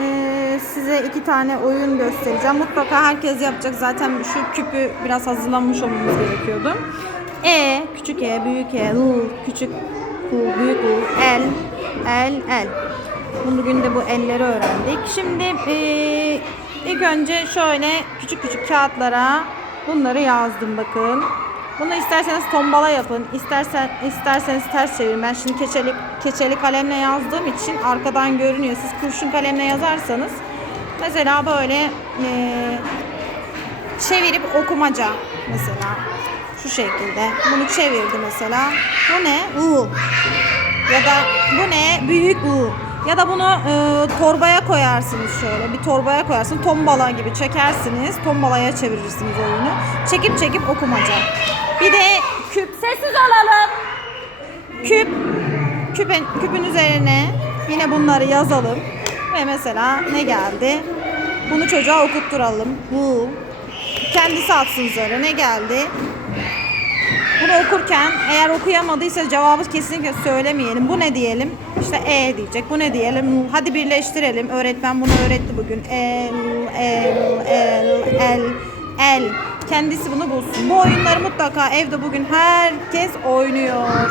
e, size iki tane oyun göstereceğim. Mutlaka herkes yapacak. Zaten şu küpü biraz hazırlanmış olmamız gerekiyordu. E, küçük E, büyük E, L, küçük U, büyük U, L, L, L. Bugün de bu elleri öğrendik. Şimdi e, ilk önce şöyle küçük küçük kağıtlara bunları yazdım bakın. Bunu isterseniz tombala yapın, istersen isterseniz ters çevirin. Ben şimdi keçeli keçeli kalemle yazdığım için arkadan görünüyor. Siz kurşun kalemle yazarsanız mesela böyle e, çevirip okumaca mesela şu şekilde. Bunu çevirdi mesela. Bu ne? U. Ya da bu ne? Büyük U. Ya da bunu e, torbaya koyarsınız şöyle. Bir torbaya koyarsın. Tombala gibi çekersiniz. Tombalaya çevirirsiniz oyunu. Çekip çekip okumaca. Bir de küp. Sessiz olalım. Küp. Küpün, küpün üzerine yine bunları yazalım. Ve mesela ne geldi? Bunu çocuğa okutturalım. Bu. Kendisi atsın zarı. Ne geldi? Bunu okurken eğer okuyamadıysa cevabı kesinlikle söylemeyelim. Bu ne diyelim? İşte E diyecek. Bu ne diyelim? Hadi birleştirelim. Öğretmen bunu öğretti bugün. E, L, L, L, L, L. Kendisi bunu bulsun. Bu oyunları mutlaka evde bugün herkes oynuyor.